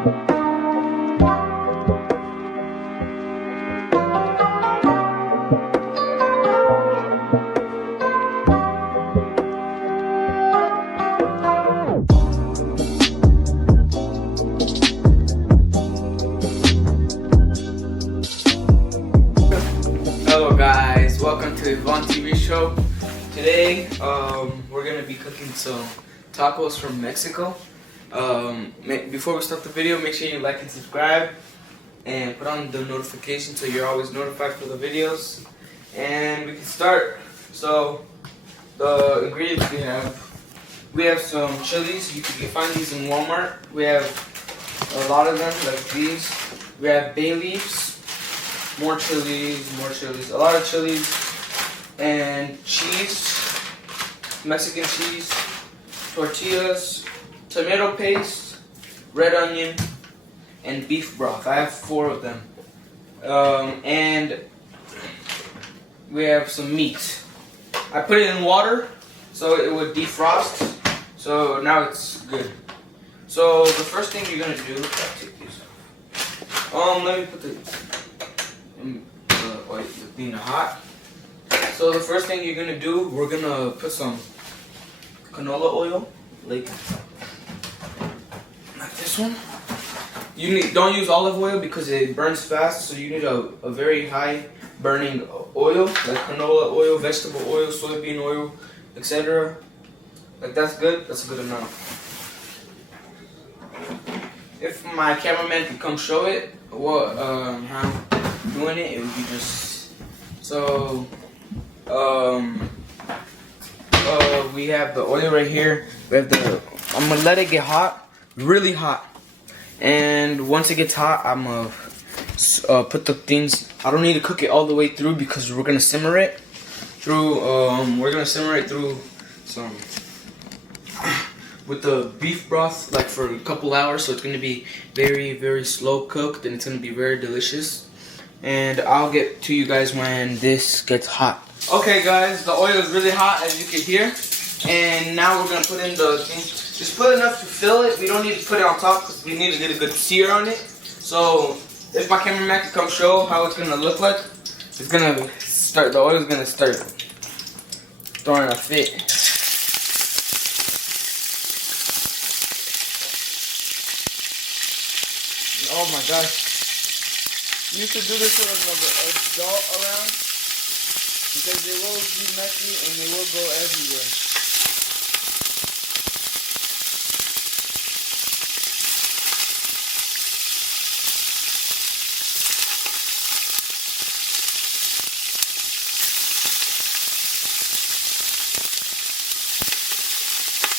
Hello guys, welcome to Yvoone TV show. Today we're gonna be cooking some tacos from Mexico. Before we start the video, make sure you like and subscribe and put on the notification so you're always notified for the videos. And we can start. So the ingredients we have some chilies. You can find these in Walmart. We have a lot of them like these. We have bay leaves. More chilies, a lot of chilies, and cheese, Mexican cheese, tortillas, tomato paste, red onion, and beef broth. I have 4 of them. And we have some meat. I put it in water so it would defrost, so now it's good. So the first thing you're gonna do, I'll take these off. Let me put the thing hot. So the first thing you're gonna do, we're gonna put some canola oil, like this one. Don't use olive oil because it burns fast, so you need a very high burning oil, like canola oil, vegetable oil, soybean oil, etc. Like that's good. That's a good amount. If my cameraman could come show it, how doing it, it would be just so. We have the oil right here. We have I'm gonna let it get hot, really hot, and once it gets hot, I'm gonna put the things. I don't need to cook it all the way through because we're gonna simmer it through. We're gonna simmer it through some with the beef broth, like for a couple hours. So it's gonna be very, very slow cooked, and it's gonna be very delicious. And I'll get to you guys when this gets hot. Okay guys, the oil is really hot as you can hear. And now we're gonna put in the thing. Just put enough to fill it. We don't need to put it on top because we need to get a good sear on it. So if my cameraman can come show how it's gonna look like, it's gonna start, the oil is gonna start throwing a fit. Oh my gosh. You should do this with an adult around because they will be messy and they will go everywhere.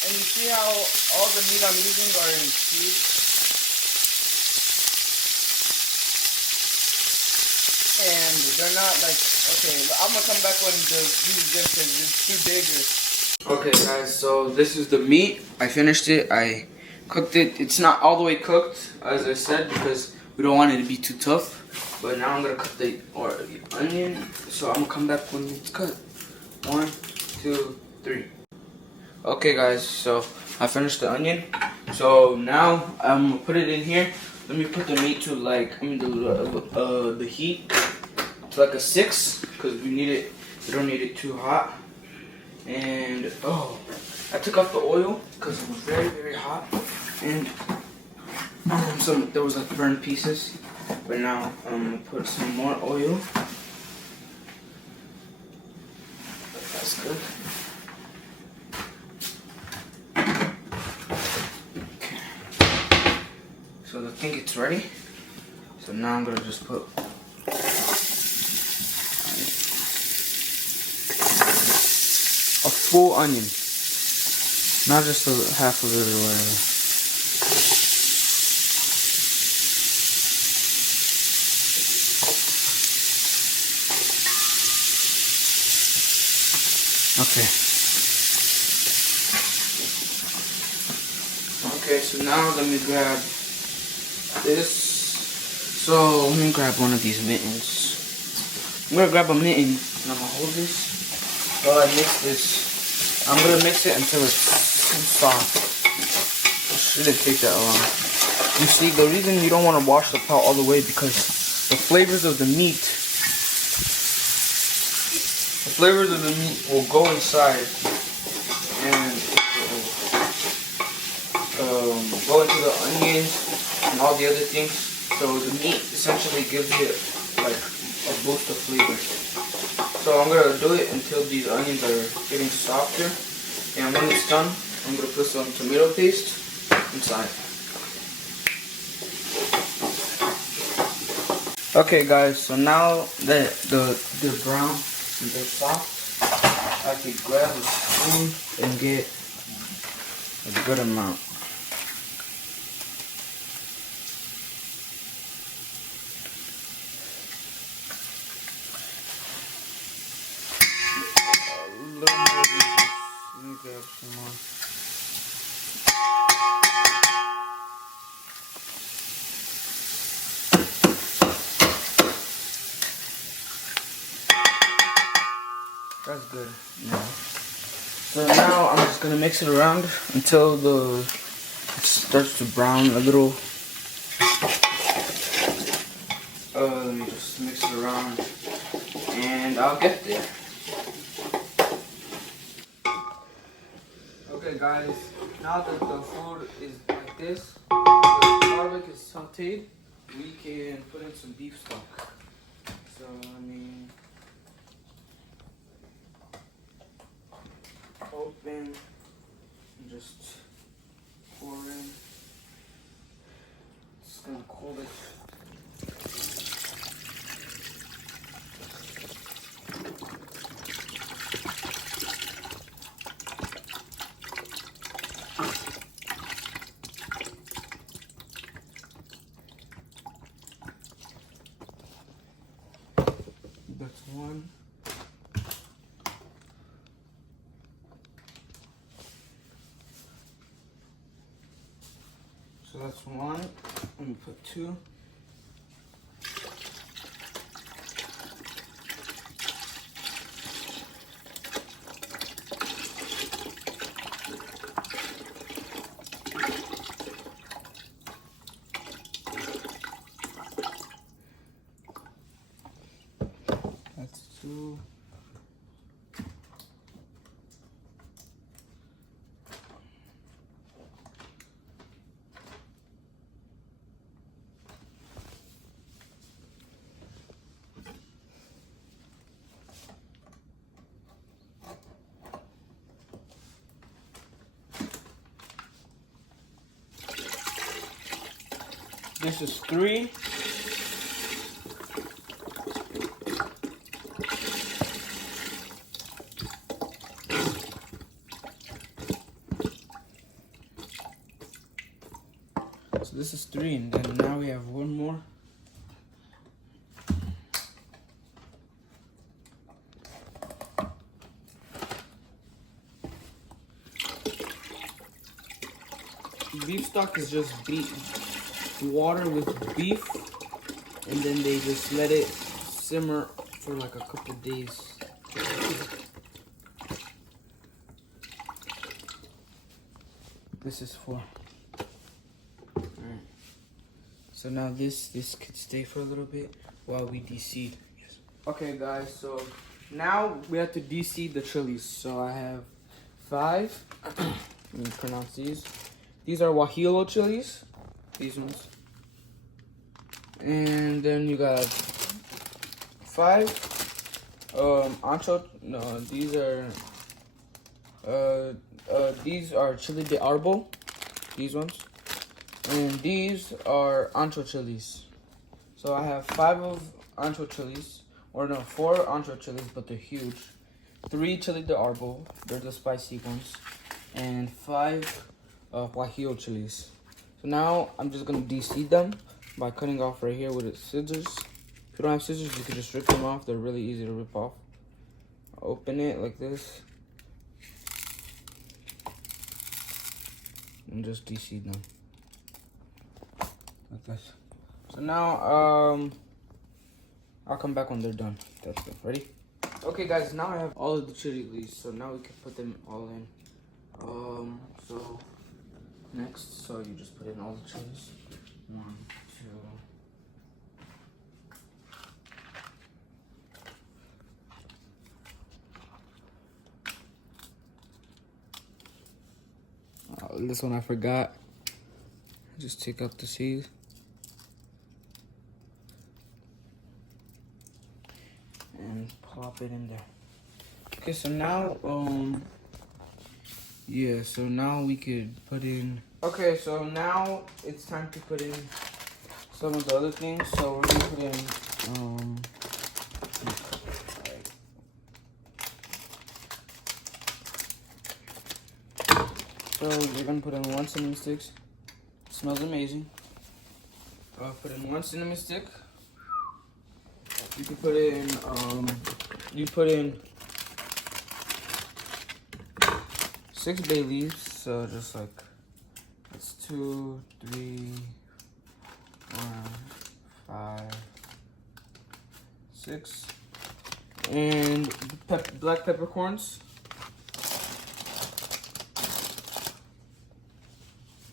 And you see how all the meat I'm using are in cubes? And they're not like, okay, I'm gonna come back when the meat is good because it's too big. Okay guys, so this is the meat. I finished it, I cooked it. It's not all the way cooked, as I said, because we don't want it to be too tough. But now I'm gonna cut the onion, so I'm gonna come back when it's cut. 1, 2, 3. Okay guys, so I finished the onion. So now I'm gonna put it in here. Let me put the meat to like, the heat to like a 6, because we don't need it too hot. And I took off the oil because it was very, very hot, and there was like burned pieces. But now I'm gonna put some more oil. That's good. So I think it's ready. So now I'm gonna just put a full onion, not just half of it or whatever. Okay. Okay, so now let me grab this. So let me grab one of these mittens. I'm gonna grab a mitten and I'm gonna hold this while I mix this. I'm gonna mix it until it's soft. It shouldn't take that long. You see, the reason you don't want to wash the pot all the way because the flavors of the meat will go inside and go into the onions and all the other things. So the meat essentially gives it like a boost of flavor. So I'm gonna do it until these onions are getting softer, and when it's done, I'm gonna put some tomato paste inside. Okay guys, so now that they're brown and they're soft, I can grab a spoon and get a good amount. A little more than this. Let me grab some more. That's good. Yeah. So now I'm just gonna mix it around until it starts to brown a little. Let me just mix it around, and I'll get there. Okay, guys. Now that the food is like this, the garlic is sauteed, we can put in some beef stock. So open and just pour in. Just gonna cool it. That's one. So that's one. Let me put two. That's two. This is three. So this is three, and then now we have one more. Beef stock is just water with beef, and then they just let it simmer for like a couple days. This is four. Alright. So now this could stay for a little bit while we de-seed. Okay guys, so now we have to de-seed the chilies. So I have 5. Let me pronounce these. These are guajillo chilies. These ones. And then you got 5 ancho. No, these are chili de árbol. These ones. And these are ancho chilies. So I have 5 of ancho chilies, or no, 4 ancho chilies, but they're huge. 3 chili de árbol, they're the spicy ones, and 5 guajillo chilies. So now I'm just gonna de-seed them by cutting off right here with the scissors. If you don't have scissors, you can just rip them off. They're really easy to rip off. Open it like this and just de-seed them like this. So now I'll come back when they're done. That's good. Ready? Okay guys, now I have all of the chili leaves, so now we can put them all in. So next, so you just put in all the chilies. 1, 2. This one I forgot. Just take out the seeds. And plop it in there. Okay, so now, yeah, so now we could put in. Okay, so now it's time to put in some of the other things. So we're gonna put in, so you're gonna put in 1 cinnamon stick. Smells amazing. Put in 1 cinnamon stick. You can put in, you put in 6 bay leaves. So just like, that's 2, 3, 4, 5, 6. And black peppercorns.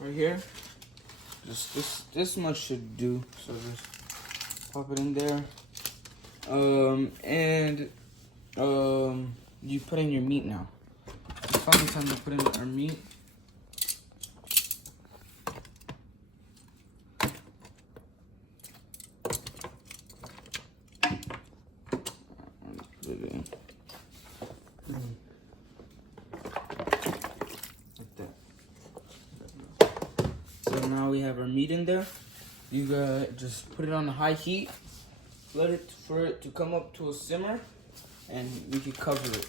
Right here. Just this much should do. So just pop it in there. You put in your meat now. It's finally time to put in our meat. Put it in. Like that. So now we have our meat in there. You gotta just put it on a high heat. Let it for it to come up to a simmer, and we can cover it.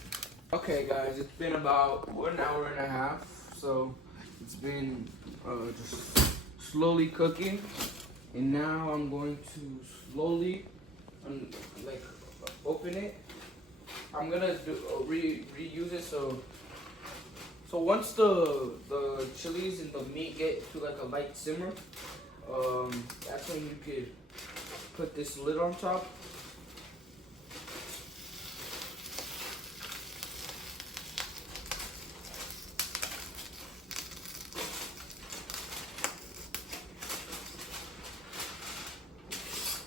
Okay, guys, it's been about 1 hour and a half, so it's been just slowly cooking, and now I'm going to slowly open it. I'm gonna reuse it so once the chilies and the meat get to like a light simmer, that's when you could put this lid on top.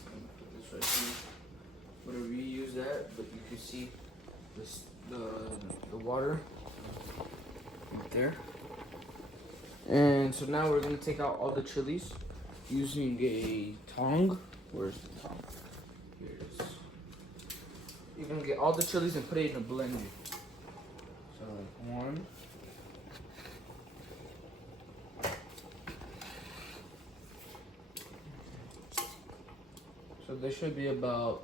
Put this right here. I'm gonna reuse that, but you can see this, the water right there. And so now we're gonna take out all the chilies using a tong. Where's the tong? Here it is. You're gonna get all the chilies and put it in a blender. So like 1. So there should be about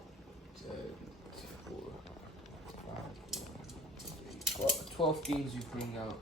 12 things you bring out.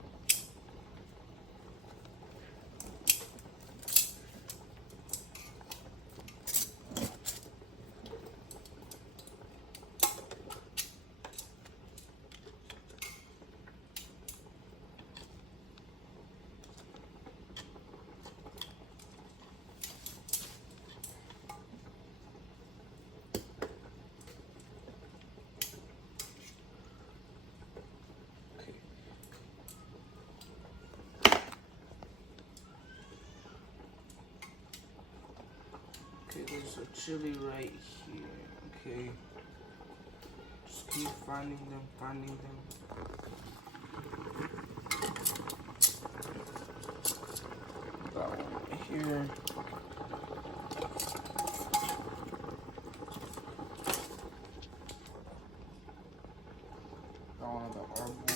Okay, there's a chili right here. Okay. Just keep finding them. Got one right here. Got one of the arbor.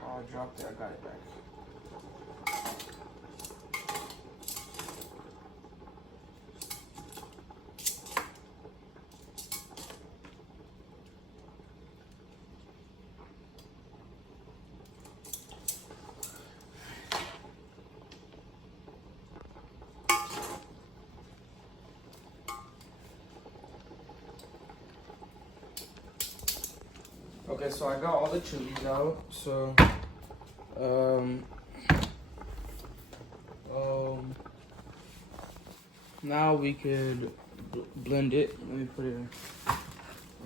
I dropped it, I got it back. Okay, so I got all the chilies out, so now we could blend it. Let me put it in.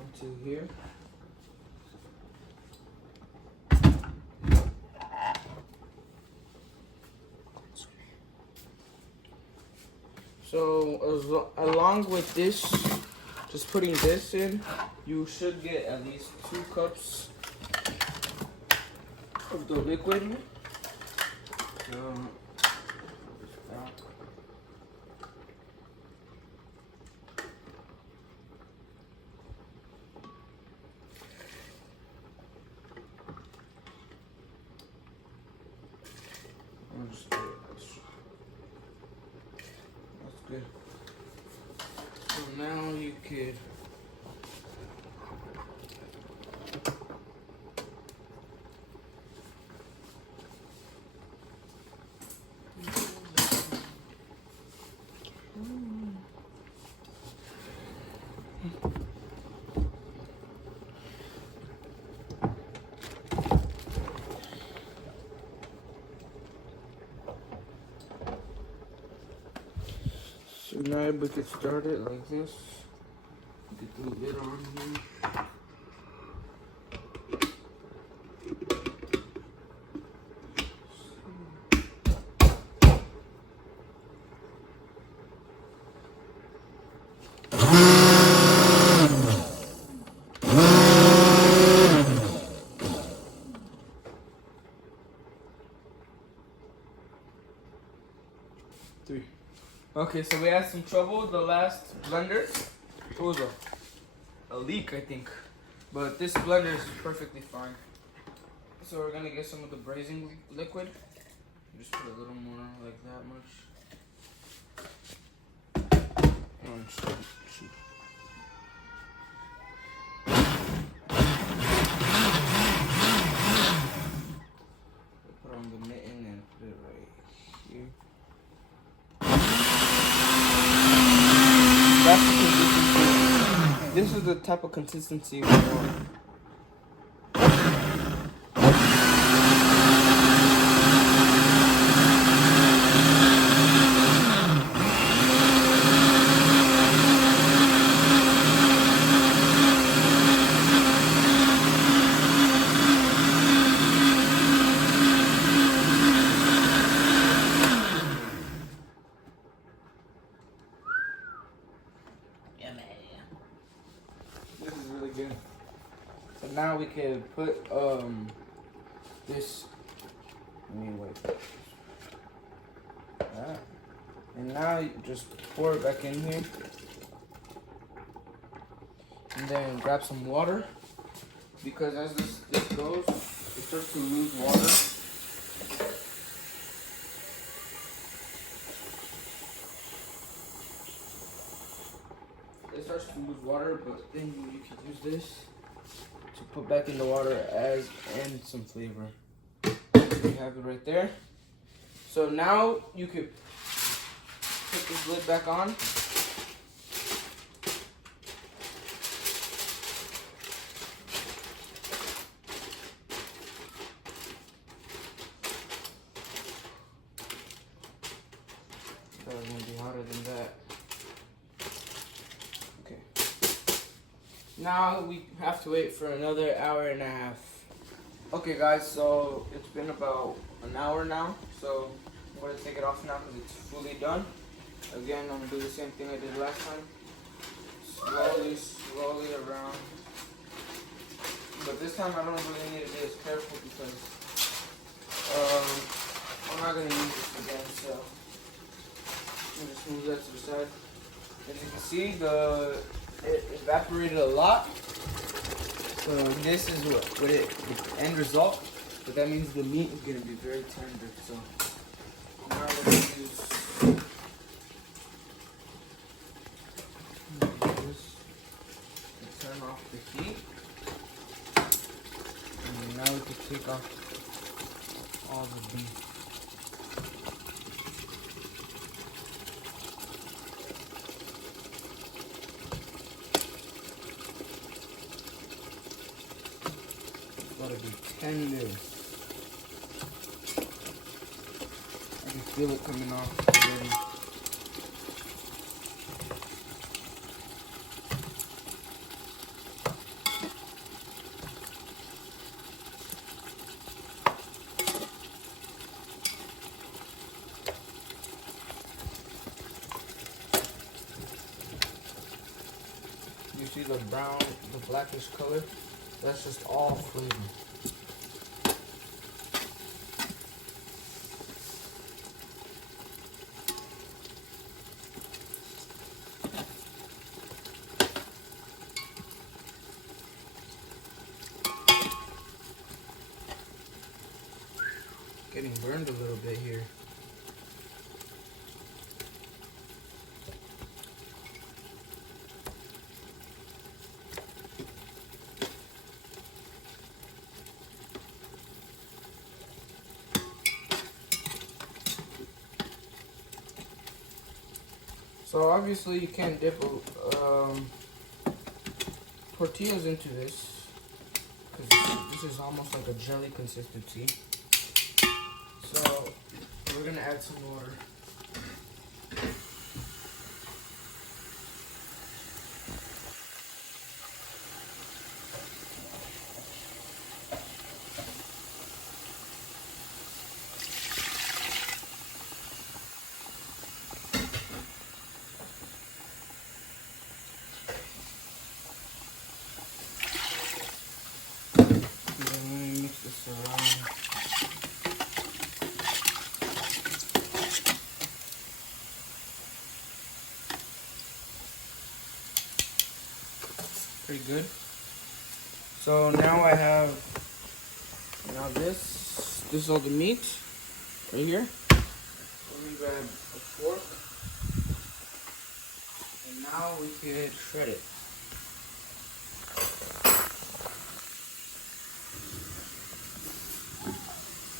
onto here. So along with this, just putting this in, you should get at least 2 cups of the liquid. That's good. So now you could so now we can start it like this. Get the lid on here. Okay, so we had some trouble the last blender. It was a leak, I think. But this blender is perfectly fine. So we're gonna get some of the braising liquid. Just put a little more, like that much. Oh, shoot. Put on the mitten and put it right here. That's the consistency. This is the type of consistency we want. This is really good. So now we can put this. Let me wait. That. And now you just pour it back in here. And then grab some water. Because as this goes, it starts to lose water. It starts to lose water, but then you can use this to put back in the water and some flavor. So you have it right there. So now you could put this lid back on. Probably gonna be hotter than that. Okay. Now we have to wait for another hour and a half. Okay guys, so it's been about an hour now. So I'm going to take it off now because it's fully done. Again, I'm going to do the same thing I did last time. Slowly around. But this time I don't really need to be as careful because I'm not going to use this again. So I'm just move that to the side. As you can see, it evaporated a lot. So this is what the end result. But that means the meat is going to be very tender. So now we're going to use this to turn off the heat. And now we can take off all the beef. Gotta be tender. I can feel it coming off already. see the brown, the blackish color? That's just all flavor. Getting burned a little bit here. So obviously you can't dip tortillas into this, because this is almost like a jelly consistency. So we're gonna add some water. Pretty good. So now I have this is all the meat right here. Let me grab a fork, and now we can shred it.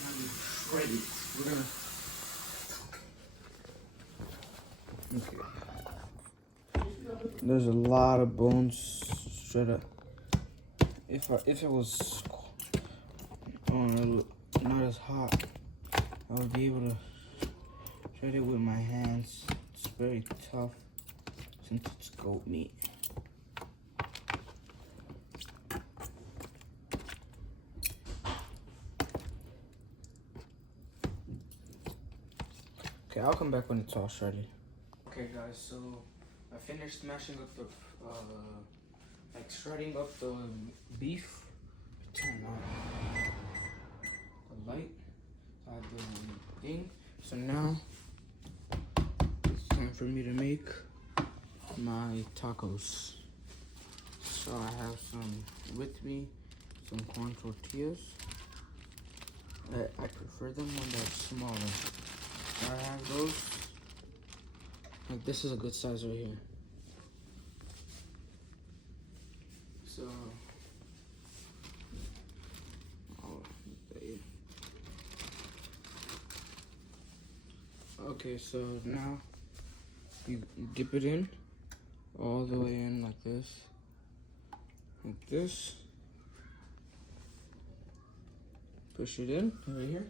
Now we shred it. We're gonna. Okay. There's a lot of bones. Shred up. If it was not as hot, I would be able to shred it with my hands. It's very tough since it's goat meat. Okay, I'll come back when it's all shredded. Okay guys, so I finished smashing up the shredding up the beef. Turn on the light. I have the thing. So now it's time for me to make my tacos. So I have some with me, some corn tortillas. I prefer them when they're smaller. So I have those. Like this is a good size right here. So, okay, so now you dip it in all the way in like this, push it in right here.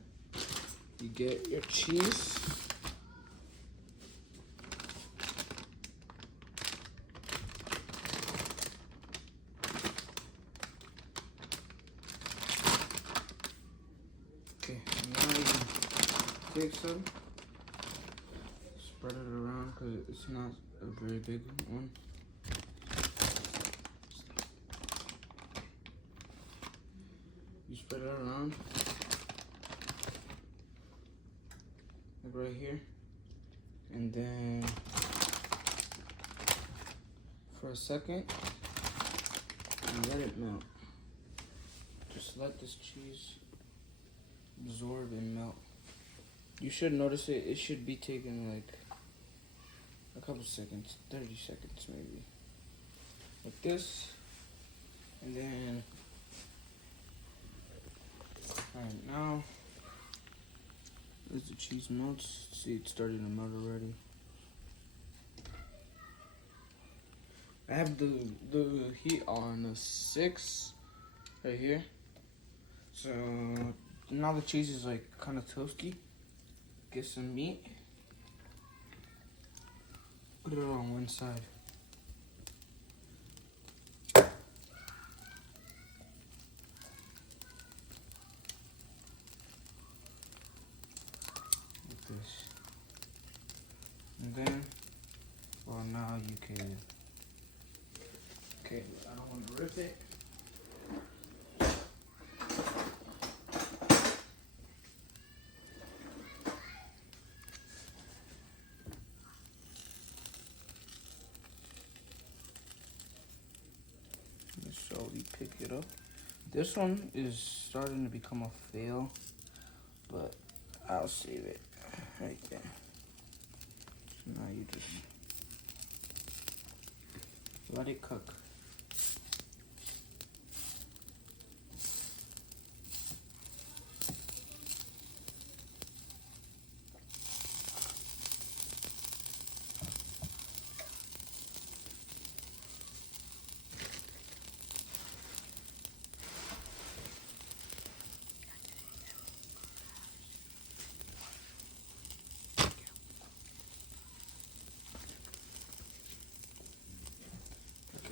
You get your cheese. Okay, now you can take some, spread it around because it's not a very big one. You spread it around, like right here, and then for a second, and let it melt. Just let this cheese absorb and melt. You should notice it should be taking like a couple seconds, 30 seconds maybe. Like this. And then, alright, now as the cheese melts, see it's starting to melt already. I have the heat on a 6 right here. So now the cheese is like kind of toasty. Get some meat. Put it on one side. Like this. And then, well, now you can. Okay, rip it. So we pick it up. This one is starting to become a fail, but I'll save it right there. So now you just let it cook.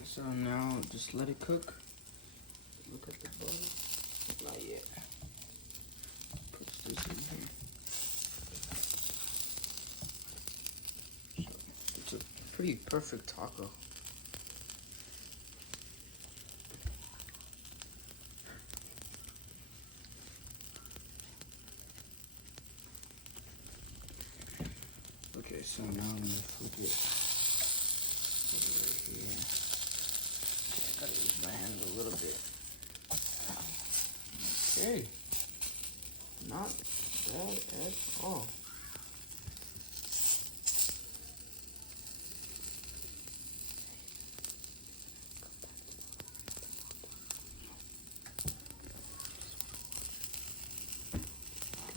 So now just let it cook. Look at the butter. Not yet. Put this in here. So it's a pretty perfect taco. Okay, so now I'm gonna flip it over here. Gotta use my hands a little bit. Okay. Not bad at all.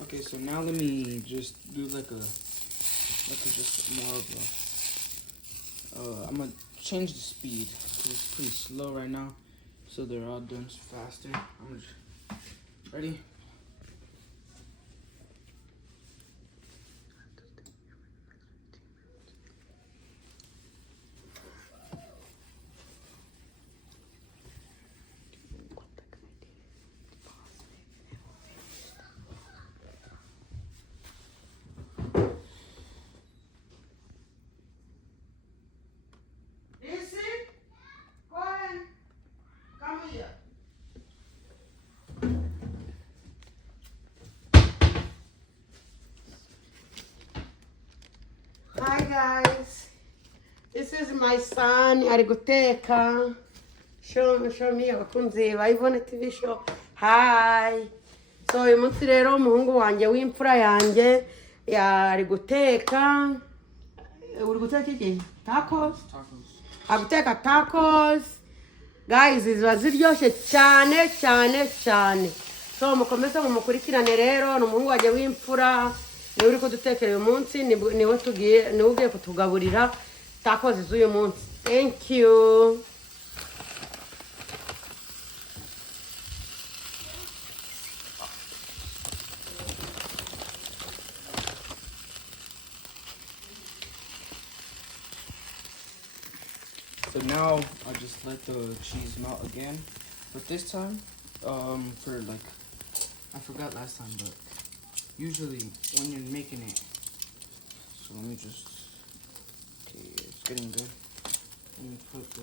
Okay, so now let me just do like just more of a I'm gonna change the speed because it's pretty slow right now, so they're all done faster. I'm gonna just, ready? Hi guys, this is my son Aziguteka. Show me abakunzi ba Yvoone TV show. Hi. So uyu munsi rero umuhungu wanjye w'imfura yanjye ari guteka. Uri guteka iki? Tacos? Aguteka tacos. Guys, ziba ziryoshye cyane cyane cyane. So mukomeze mumukurikirane rero, ni umuhungu wanjye w'imfura. Niwe uri kudutekera uyu munsi, niwe ugiye kutugaburira tacos z'uyu munsi. Thank you. So now I'll just let the cheese melt again, but this time, for like, I forgot last time, but usually when you're making it, so let me just, okay, it's getting good. Let me put the,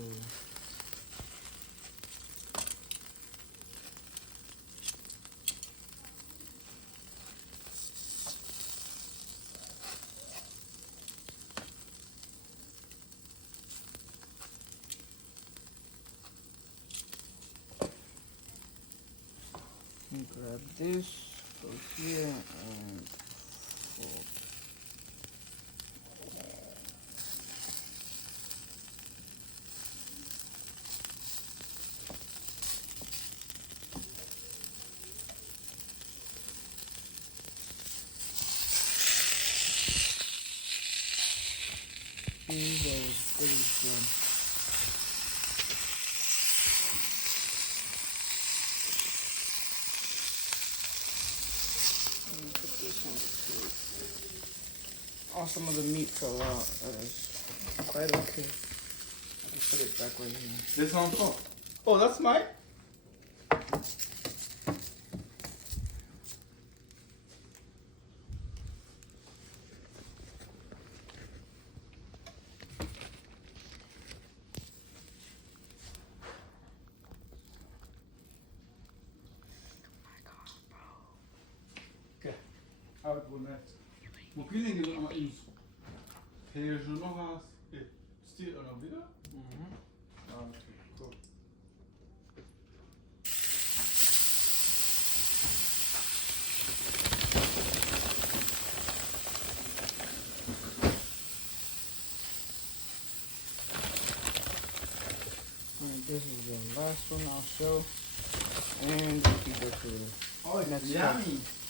grab this, go here, and fold. These are as good as done. Oh, some of the meat fell out. That's quite okay. I can put it back right here. This on phone. Oh, that's mine. abonnent. Mon feeling is on my page, you know, it's still on a video? Okay, cool. Alright, this is the last one I'll show. And we can go to Oh, it's next yummy. step.